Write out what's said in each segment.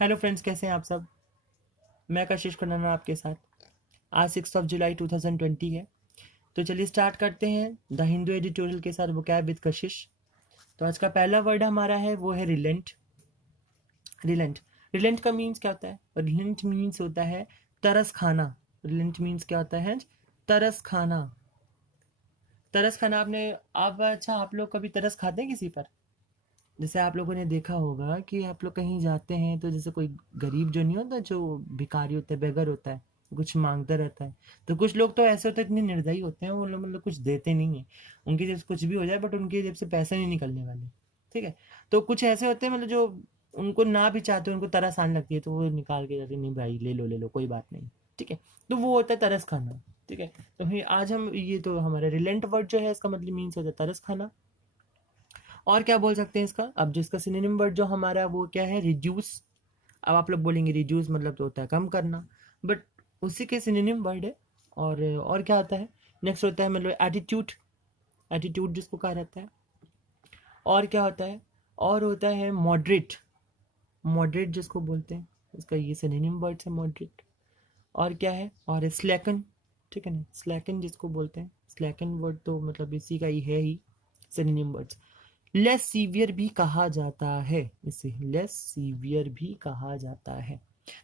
Hello friends, कैसे हैं आप सब। मैं कशिश खुराना आपके साथ। आज 6 जुलाई 2020 है। तो चलिए स्टार्ट करते हैं द हिंदू एडिटोरियल के साथ वोकैब विद कशिश। तो आज का पहला वर्ड हमारा है वो है रिलेंट। रिलेंट रिलेंट का मीन्स क्या होता है? रिलेंट मीन्स होता है तरस खाना। रिलेंट मीन्स क्या होता है? तरस खाना। तरस खाना आपने अच्छा, आप लोग कभी तरस खाते हैं किसी पर? जैसे आप लोगों ने देखा होगा कि आप लोग कहीं जाते हैं तो जैसे कोई गरीब जो नहीं होता, जो भिखारी होता है, बेगर होता है, कुछ मांगता रहता है, तो कुछ लोग तो ऐसे होते हैं, इतने निर्दयी होते हैं, वो लोग मतलब कुछ देते नहीं है। उनकी जेब से कुछ भी हो जाए बट उनकी जेब से पैसे नहीं निकलने वाले। ठीक है। तो कुछ ऐसे होते हैं मतलब जो उनको ना भी चाहते उनको तरस आने लगती है, तो वो निकाल के जाते हैं, नहीं भाई ले लो कोई बात नहीं। ठीक है। तो वो होता है तरस खाना। ठीक है। तो फिर आज हम ये तो हमारा रिलेंट वर्ड जो है इसका मतलब मीन्स होता है तरस खाना। और क्या बोल सकते हैं इसका? अब जिसका सिनोनिम वर्ड जो हमारा वो क्या है? रिड्यूस। अब आप लोग बोलेंगे रिड्यूस मतलब तो होता है कम करना, बट उसी के सिनोनिम वर्ड है। और क्या होता है? नेक्स्ट होता है मतलब एटीट्यूड। एटीट्यूड जिसको कहा जाता है। और क्या होता है? और होता है मॉडरेट। मॉडरेट जिसको बोलते हैं, इसका ये सिनोनिम वर्ड है मॉडरेट। और क्या है? और स्लैकन। ठीक है ना, स्लैकन जिसको बोलते हैं, स्लैकन वर्ड तो मतलब इसी का ही है ही सिनोनिम वर्ड्स। लेस सीवियर भी कहा जाता है, इसे लेस सीवियर भी कहा जाता है।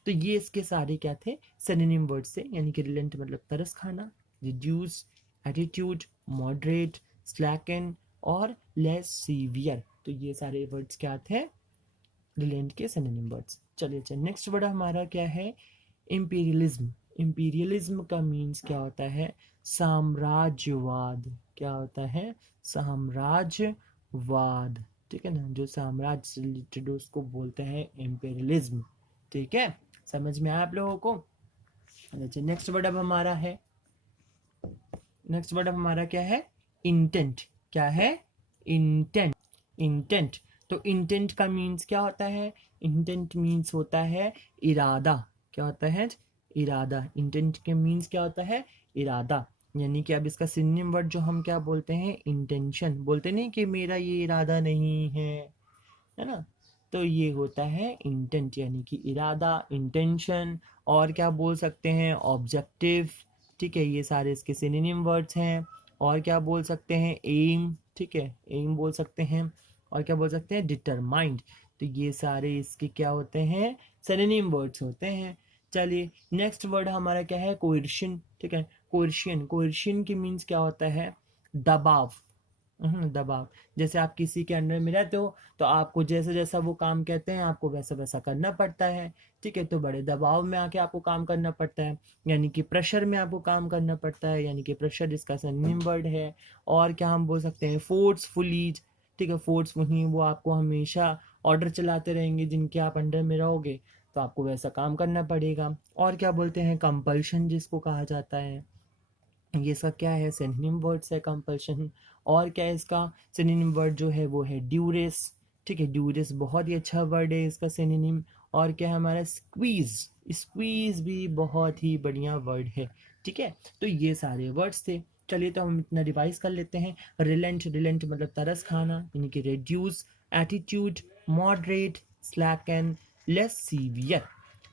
तो ये इसके सारे क्या थे? सिनोनिम वर्ड से, यानी कि रिलेंट मतलब तरस खाना, रिड्यूस, एटीट्यूड, मॉडरेट, स्लैकन और लेस सीवियर। तो ये सारे वर्ड्स क्या थे? रिलेंट के सिनोनिम वर्ड्स। चलिए चलिए, नेक्स्ट वर्ड हमारा क्या है? इंपीरियलिज्म। इंपीरियलिज्म का मीन्स क्या होता है? साम्राज्यवाद। क्या होता है? साम्राज्यवाद। ठीक है ना, जो साम्राज्य से रिलेटेड उसको बोलते हैं इंपीरियलिज्म। ठीक है, समझ में आया आप लोगों को? अच्छा, नेक्स्ट वर्ड अब हमारा है, नेक्स्ट वर्ड अब हमारा क्या है? इंटेंट। क्या है? इंटेंट। इंटेंट। तो इंटेंट का मीन्स क्या होता है? इंटेंट मीन्स होता है इरादा। क्या होता है? इरादा। इंटेंट के मीन्स क्या होता है? इरादा। यानी कि अब इसका सिनोनिम वर्ड जो हम क्या बोलते हैं? इंटेंशन। बोलते नहीं कि मेरा ये इरादा नहीं है ना? तो ये होता है इंटेंट, यानी कि इरादा, इंटेंशन। और क्या बोल सकते हैं? ऑब्जेक्टिव। ठीक है, ये सारे इसके सिनोनिम वर्ड्स हैं। और क्या बोल सकते हैं? एम। ठीक है, एम बोल सकते हैं। और क्या बोल सकते हैं? डिटरमाइंड। तो ये सारे इसके क्या होते हैं? सिनोनिम वर्ड्स होते हैं। चलिए, नेक्स्ट वर्ड हमारा क्या है? कोercion। ठीक है, कोercion। कोercion की मीन्स क्या होता है? दबाव। दबाव। जैसे आप किसी के अंडर में रहते हो तो आपको जैसा जैसा वो काम कहते हैं आपको वैसा वैसा करना पड़ता है। ठीक है, तो बड़े दबाव में आके आपको काम करना पड़ता है, यानी कि प्रेशर में आपको काम करना पड़ता है, यानी कि प्रेशर इसका सिनोनिम वर्ड है। और क्या हम बोल सकते हैं? फोर्सफुली। ठीक है, फोर्सफुली वो आपको हमेशा ऑर्डर चलाते रहेंगे, जिनके आप अंडर में रहोगे तो आपको वैसा काम करना पड़ेगा। और क्या बोलते हैं? कंपल्शन जिसको कहा जाता है, ये इसका क्या है? सिनोनिम वर्ड्स है कंपल्शन। और क्या है इसका सिनोनिम वर्ड जो है? वो है ड्यूरेस। ठीक है, ड्यूरेस बहुत ही अच्छा वर्ड है इसका सिनोनिम। और क्या है हमारा? स्क्वीज। स्क्वीज भी बहुत ही बढ़िया वर्ड है। ठीक है, तो ये सारे वर्ड्स थे। चलिए, तो हम इतना रिवाइज कर लेते हैं। रिलेंट। रिलेंट मतलब तरस खाना, यानी कि reduce, attitude, moderate, slacken, less severe.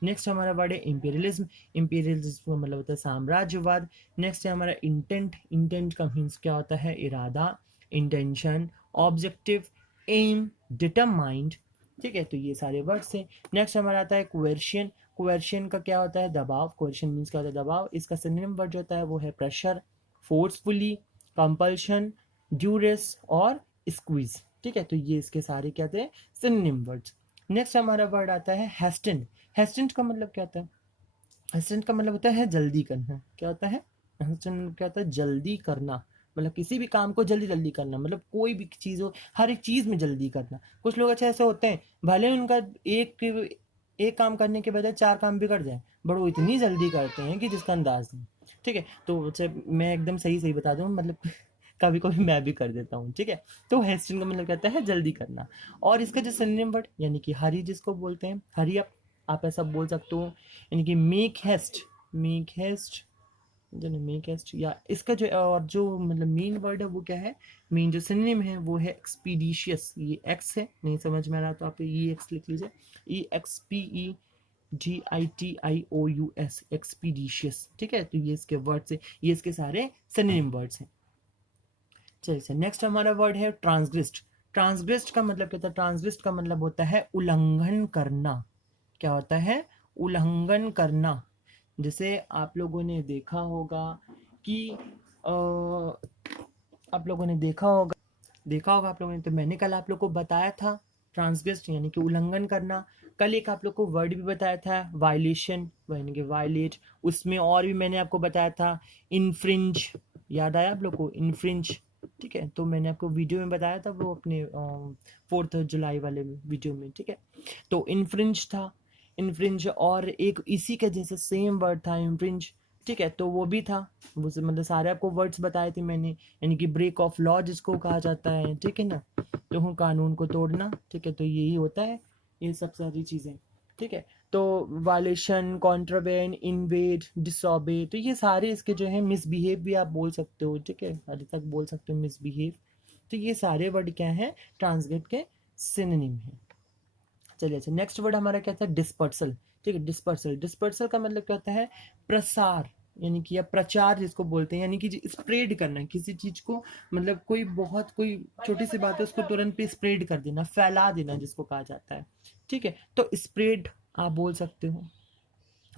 Next हमारा वर्ड है इंपीरियलिज्म। इंपीरियलिज्म का मतलब होता है साम्राज्यवाद। नेक्स्ट है हमारा इंटेंट। इंटेंट का मीन्स क्या होता है? इरादा, इंटेंशन, ऑब्जेक्टिव, एम, डिटरमाइंड। ठीक है, तो ये सारे वर्ड्स हैं। नेक्स्ट हमारा आता है कोercion। कोercion का क्या होता है? दबाव। कोercion मीन्स क्या होता है? दबाव। इसका सिनोनिम वर्ड जो होता है वो है प्रेशर, फोर्सफुली, कंपल्शन, ड्यूरेस और स्क्वीज। ठीक है, तो ये इसके सारे क्या थे? Synonym words. नेक्स्ट हमारा वर्ड आता है हेस्टेंट। हेस्टेंट का मतलब क्या होता है? हेस्टेंट का मतलब होता है जल्दी करना। क्या होता है? हेस्टेंट क्या होता है? जल्दी करना। मतलब किसी भी काम को जल्दी जल्दी करना, मतलब कोई भी चीज़ हो, हर एक चीज़ में जल्दी करना। कुछ लोग अच्छा ऐसे होते हैं, भले उनका एक एक काम करने के बजाय चार काम बिगड़ जाए, बट वो इतनी जल्दी करते हैं कि जिसका अंदाज नहीं। ठीक है, तो अच्छा मैं एकदम सही सही बता दूँ, मतलब कभी कभी मैं भी कर देता हूँ। ठीक है, तो हेस्टिंग का मतलब कहता है जल्दी करना। और इसका जो सिनोनिम वर्ड यानी कि हरी जिसको बोलते हैं, हरी अप, आप ऐसा बोल सकते हो, यानी कि मेक हेस्ट। मेक हेस्ट जो मेकेस्ट, या इसका जो और जो मतलब मेन वर्ड है वो क्या है, मेन जो सिनोनिम है वो है एक्सपीडिशियस। ये एक्स है, नहीं समझ में आ रहा तो आप ई एक्स लिख लीजिए, EXPEDITIOUS, एक्सपीडिशियस। ठीक है, तो ये इसके वर्ड्स है, ये इसके सारे सिनोनिम वर्ड्स हैं। चलिए नेक्स्ट हमारा वर्ड है ट्रांसग्रेस्ट। ट्रांसग्रेस्ट का मतलब क्या होता है, ट्रांसग्रेस्ट का मतलब होता है उल्लंघन करना। क्या होता है, उल्लंघन करना। जैसे आप लोगों ने देखा होगा कि आप लोगों ने देखा होगा आप लोगों ने, तो मैंने कल आप लोग को बताया था ट्रांसग्रेस्ट यानी कि उल्लंघन करना। कल एक आप लोग को वर्ड भी बताया था वायलेशन यानी कि वायलेट, उसमें और भी मैंने आपको बताया था इनफ्रिंज, याद आया आप लोग को इनफ्रिंज। ठीक है, तो मैंने आपको वीडियो में बताया था वो अपने 4 जुलाई वाले वीडियो में। ठीक है, तो इनफ्रिंज था, इनफ्रिंज, और एक इसी के जैसे सेम वर्ड था इनफ्रिंज। ठीक है, तो वो भी था, वो मतलब सारे आपको वर्ड्स बताए थे मैंने, यानी कि ब्रेक ऑफ लॉ जिसको कहा जाता है। ठीक है ना, तो हूँ कानून को तोड़ना। ठीक है, तो यही होता है ये सब सारी चीज़ें। ठीक है, तो वायलेशन, कॉन्ट्रावेन, इनवेड, डिसऑबे, तो ये सारे इसके जो है मिसबिहेव भी आप बोल सकते हो। ठीक है, अभी तक बोल सकते हो मिसबिहेव। तो ये सारे वर्ड क्या हैं, ट्रांसग्रेट के सिनोनिम है। चलिए अच्छा, नेक्स्ट वर्ड हमारा क्या था, डिस्पर्सल। ठीक है, डिस्पर्सल, डिस्पर्सल का मतलब क्या होता है, प्रसार, यानी कि या प्रचार जिसको बोलते हैं, यानी कि स्प्रेड करना किसी चीज को, मतलब कोई बहुत कोई छोटी सी बात है उसको तुरंत पे स्प्रेड कर देना, फैला देना जिसको कहा जाता है। ठीक है, तो स्प्रेड आप बोल सकते हो।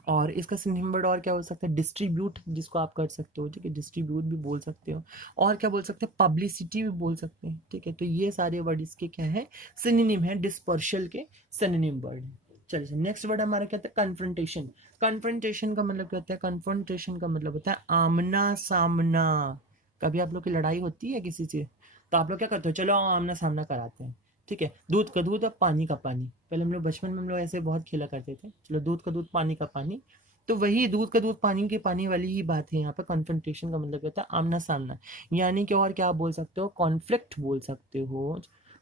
और इसका सिनोनिम वर्ड और क्या हो सकता है, डिस्ट्रीब्यूट जिसको आप कर सकते हो। ठीक है, डिस्ट्रीब्यूट भी बोल सकते हो। और क्या बोल सकते हैं, पब्लिसिटी भी बोल सकते हैं। ठीक है, तो ये सारे वर्ड इसके क्या है, सिनोनिम है, डिस्पर्शल के सिनोनिम वर्ड है। चलिए नेक्स्ट वर्ड हमारा क्या होता है, कन्फ्रंटेशन। कन्फ्रंटेशन का मतलब क्या होता है, कन्फ्रंटेशन का मतलब होता है आमना सामना। कभी आप लोग की लड़ाई होती है किसी से, तो आप लोग क्या करते हो, चलो आमना सामना कराते हैं। ठीक है, दूध का दूध और पानी का पानी, पहले हम लोग बचपन में हम लोग ऐसे बहुत खेला करते थे, चलो दूध का दूध पानी का पानी। तो वही दूध का दूध पानी के पानी वाली ही बात है यहाँ पर। कन्फ्रंटेशन का मतलब होता है आमना सामना, यानी कि और क्या आप बोल सकते हो, कॉन्फ्लिक्ट बोल सकते हो,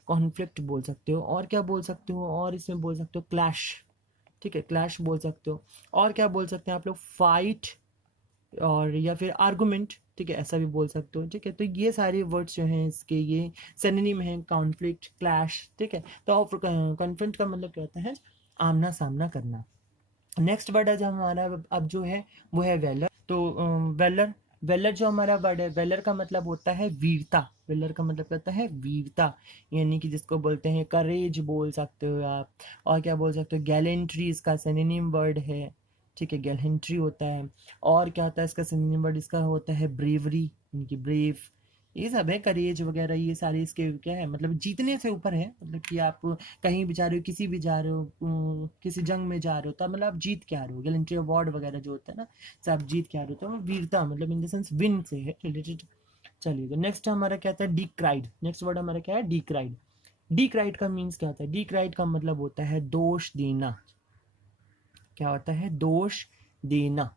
कॉन्फ्लिक्ट बोल सकते हो। और क्या बोल सकते हो, और इसमें बोल सकते हो क्लैश। ठीक है, क्लैश बोल सकते हो। और क्या बोल सकते हैं आप लोग, फाइट, और या फिर आर्गुमेंट। ठीक है, ऐसा भी बोल सकते हो। ठीक है, तो ये सारे वर्ड्स जो हैं इसके ये सिनोनिम हैं, कॉन्फ्लिक्ट, क्लैश। ठीक है, तो कॉन्फ्लिक्ट का मतलब क्या होता है, आमना सामना करना। नेक्स्ट वर्ड है जो हमारा अब जो है वो है वेलर। तो वेलर, वेलर जो हमारा वर्ड है, वेलर का मतलब होता है वीरता। वेलर का मतलब क्या होता है, वीरता, यानी कि जिसको बोलते हैं करेज बोल सकते हो आप। और क्या बोल सकते हो, गैलेंट्री इसका सिनोनिम वर्ड है। ठीक है, गैलेंट्री होता है। और क्या होता है इसका सिनोनिम वर्ड, इसका होता है ब्रेवरी, यानी कि ब्रेव। ये सब है, करेज वगैरह, ये सारे इसके क्या है, मतलब जीतने से ऊपर है। मतलब कि आप कहीं भी जा रहे हो, किसी भी जा रहे हो, किसी जंग में जा रहे हो, तब मतलब आप जीत के आ रहे हो, गैलेंट्री अवार्ड वगैरह जो होता है ना, से आप जीत के आ रहे हो, तो वीरता मतलब इन द सेंस विन से है रिलेटेड। चलिए, तो नेक्स्ट हमारा क्या था, डिक्राइड। नेक्स्ट वर्ड हमारा क्या है, डिक्राइड। डिक्राइड का मीन्स क्या होता है, डिक्राइड का मतलब होता है दोष देना। क्या होता है, दोष देना।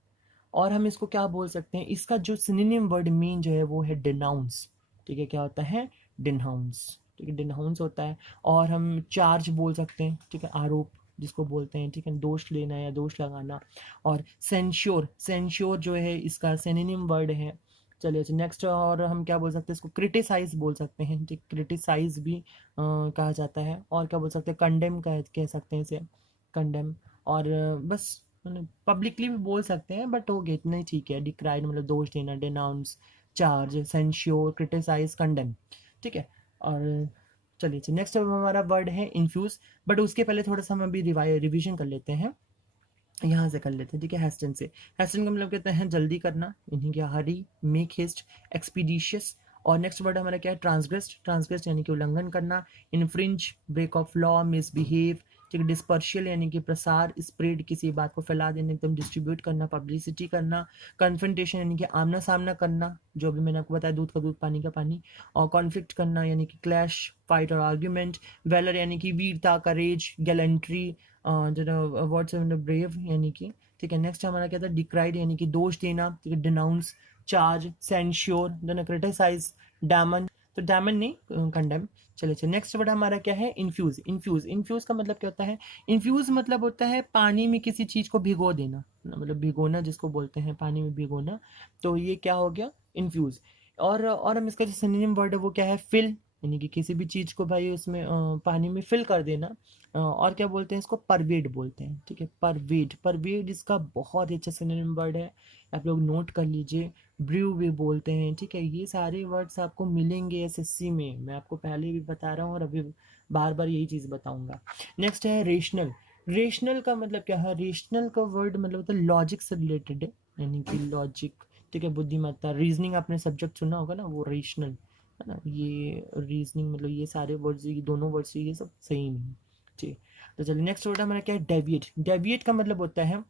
और हम इसको क्या बोल सकते हैं, इसका जो सिनोनिम वर्ड मीन जो है वो है डिनाउंस। ठीक है, क्या होता है, डिनाउंस। ठीक है, डिनाउंस होता है। और हम चार्ज बोल सकते हैं। ठीक है, आरोप जिसको बोलते हैं। ठीक है, दोष लेना या दोष लगाना। और सेंश्योर, सेंश्योर जो है इसका सिनोनिम वर्ड है। चलिए अच्छा, नेक्स्ट और हम क्या बोल सकते हैं, इसको क्रिटिसाइज बोल सकते हैं। ठीक, क्रिटिसाइज भी कहा जाता है। और क्या बोल सकते हैं, कंडेम कह सकते हैं इसे, कंडेम। और बस पब्लिकली भी बोल सकते हैं, बट हो गया इतना ही ठीक है। डिक्राइड मतलब दोष देना, denounce, charge, censure, criticise, condemn. ठीक है, और चलिए नेक्स्ट हमारा वर्ड है इन्फ्यूज। बट उसके पहले थोड़ा सा हम अभी रिविजन कर लेते हैं, यहाँ से कर लेते हैं। ठीक है, हेस्टन से। हेस्टन का मतलब कहते हैं जल्दी करना, इन्हीं क्या, हरी, मेक हेस्ट, एक्सपीडिशियस। और नेक्स्ट वर्ड हमारा क्या है, ट्रांसग्रेस्ट। ट्रांसग्रेस्ट यानी कि उल्लंघन करना, infringe, break of law, misbehave. ठीक है, डिस्पर्शियल यानी कि प्रसार, स्प्रेड किसी बात को फैला देना, एकदम डिस्ट्रीब्यूट करना, पब्लिसिटी करना। कन्फ्रंटेशन यानी कि आमना सामना करना, जो अभी मैंने आपको बताया, दूध का दूध पानी का पानी। और कॉन्फ्लिक्ट करना यानी कि क्लैश, फाइट और आर्ग्यूमेंट। वेलर यानी कि वीरता, करेज, गैलेंट्री, जो वर्ड्स है ब्रेव यानी कि। ठीक है, नेक्स्ट हमारा क्या था, डिक्राइड यानी कि दोष देना। ठीक है, denounce, charge, censure, then criticise, damn. तो डैमन नहीं, कंडेम। चलिए नेक्स्ट वर्ड हमारा क्या है, इन्फ्यूज। इन्फ्यूज का मतलब क्या होता है, इन्फ्यूज मतलब होता है पानी में किसी चीज़ को भिगो देना, मतलब भिगोना जिसको बोलते हैं, पानी में भिगोना। तो ये क्या हो गया, इन्फ्यूज। और हम इसका जो सिनोनिम वर्ड है वो क्या है, फिल, यानी कि किसी भी चीज़ को भाई उसमें पानी में फिल कर देना। और क्या बोलते हैं इसको, परवेड बोलते हैं, ठीक है, परवेड। परवेड इसका बहुत ही अच्छा सिनोनिम वर्ड है, आप लोग नोट कर लीजिए। ब्रू भी बोलते हैं, ठीक है। ये सारे वर्ड्स आपको मिलेंगे एसएससी में, मैं आपको पहले भी बता रहा हूँ और अभी बार बार यही चीज़ बताऊंगा। नेक्स्ट है रेशनल। रेशनल का मतलब क्या है, रेशनल का वर्ड मतलब होता है लॉजिक से रिलेटेड है, यानी कि लॉजिक, ठीक है, बुद्धिमत्ता। रीजनिंग आपने सब्जेक्ट सुना होगा ना, वो रेशनल है ना। ये रीजनिंग मतलब ये सारे वर्ड्स, ये दोनों वर्ड्स ये सब सेम है, ठीक। तो चलिए नेक्स्ट वर्ड हमारा क्या है, डेविएट। डेविएट का मतलब होता है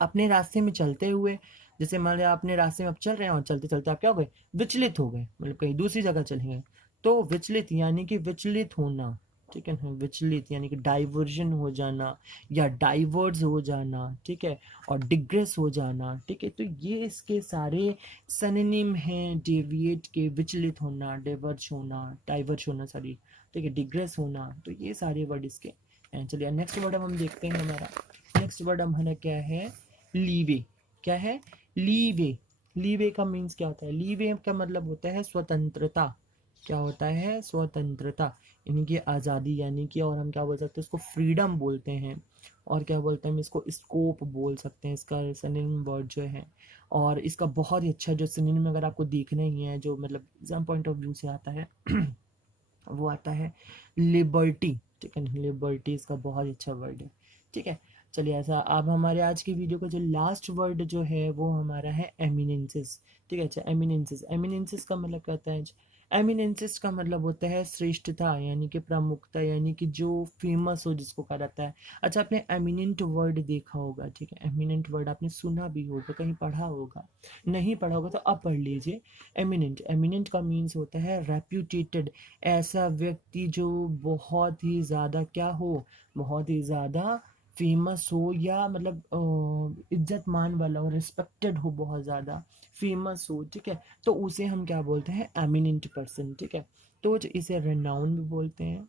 अपने रास्ते में चलते हुए, जैसे मान लिया अपने रास्ते में आप चल रहे हैं और चलते चलते आप क्या हो गए, विचलित हो गए, मतलब कहीं दूसरी जगह चले गए। तो विचलित यानी कि विचलित होना, ठीक है, विचलित यानी कि डाइवर्जन हो जाना या डाइवर्स हो जाना, ठीक है, और डिग्रेस हो जाना, ठीक है। तो ये इसके सारे सैनिम हैं डेविएट के, विचलित होना, डाइवर्ज होना सॉरी, ठीक है, डिग्रेस होना। तो ये सारे वर्ड इसके हैं। चलिए नेक्स्ट वर्ड हम देखते हैं हमारा, नेक्स्ट वर्ड हमारा क्या है, लीवे। क्या है, लीवे। लीवे का मीन्स क्या होता है, लीवे का मतलब होता है स्वतंत्रता। क्या होता है, स्वतंत्रता, यानी कि आज़ादी, यानी कि, और हम क्या बोल सकते हैं इसको, फ्रीडम बोलते हैं। और क्या बोलते हैं हम इसको, स्कोप बोल सकते हैं, इसका सिनोनिम वर्ड जो है। और इसका बहुत ही अच्छा जो सिनोनिम अगर आपको देखना ही है, जो मतलब एग्जाम पॉइंट ऑफ व्यू से आता है वो आता है लिबर्टी, ठीक है, लिबर्टी इसका बहुत ही अच्छा वर्ड है, ठीक है। चलिए ऐसा, अब हमारे आज की वीडियो का जो लास्ट वर्ड जो है वो हमारा है एमिनेंसेस, ठीक है। अच्छा, एमिनेंसेस, एमिनेंसेस का मतलब क्या होता है, एमिनेंसेस का मतलब होता है श्रेष्ठता, यानी कि प्रमुखता, यानी कि जो फेमस हो जिसको कहा जाता है। अच्छा, आपने एमिनेंट वर्ड देखा होगा, ठीक है, एमिनेंट वर्ड आपने सुना भी होगा, कहीं पढ़ा होगा, नहीं पढ़ा होगा तो अब पढ़ लीजिए। एमिनेंट, एमिनेंट का मीन्स होता है रेप्यूटेटेड, ऐसा व्यक्ति जो बहुत ही ज़्यादा क्या हो, बहुत ही ज़्यादा फेमस हो, या मतलब इज्जत मान वाला हो, रिस्पेक्टेड हो, बहुत ज़्यादा फेमस हो, ठीक है। तो उसे हम क्या बोलते हैं, एमिनेंट पर्सन, ठीक है। तो इसे रेनाउन भी बोलते हैं,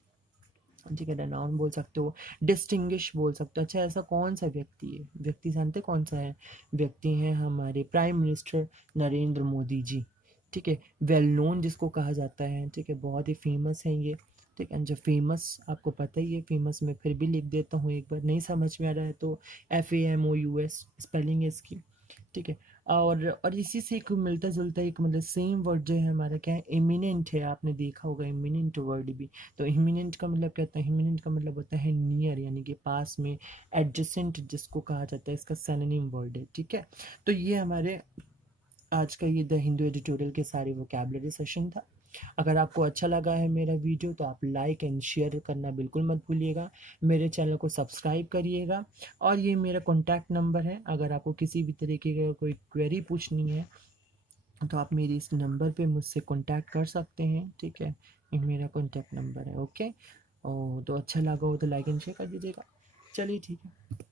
ठीक है, रेनाउन बोल सकते हो, डिस्टिंग्विश बोल सकते हो। अच्छा, ऐसा कौन सा व्यक्ति है, व्यक्ति जानते कौन सा है, व्यक्ति हैं हमारे प्राइम मिनिस्टर नरेंद्र मोदी जी, ठीक है, वेल नोन जिसको कहा जाता है, ठीक है, बहुत ही फेमस हैं ये, ठीक है। जो फेमस आपको पता ही है, फेमस मैं फिर भी लिख देता हूँ, एक बार नहीं समझ में आ रहा है तो FAMOUS स्पेलिंग है इसकी, ठीक है। और इसी से एक मिलता जुलता एक मतलब सेम वर्ड जो है हमारा क्या है, इमिनेंट है, आपने देखा होगा इमिनेंट वर्ड भी। तो इमिनेंट का मतलब क्या होता है, इमिनेंट का मतलब होता है नियर, यानी कि पास में, एडजेसेंट जिसको कहा जाता है, इसका सिनोनिम वर्ड है, ठीक है। तो ये हमारे आज का ये द हिंदू एडिटोरियल के सारे वोकैबुलरी सेशन था। अगर आपको अच्छा लगा है मेरा वीडियो तो आप लाइक एंड शेयर करना बिल्कुल मत भूलिएगा, मेरे चैनल को सब्सक्राइब करिएगा। और ये मेरा कॉन्टैक्ट नंबर है, अगर आपको किसी भी तरीके का कोई क्वेरी पूछनी है तो आप मेरी इस नंबर पे मुझसे कांटेक्ट कर सकते हैं, ठीक है, ये मेरा कांटेक्ट नंबर है, ओके। तो अच्छा लगा हो तो लाइक एंड शेयर कर दीजिएगा। चलिए ठीक है।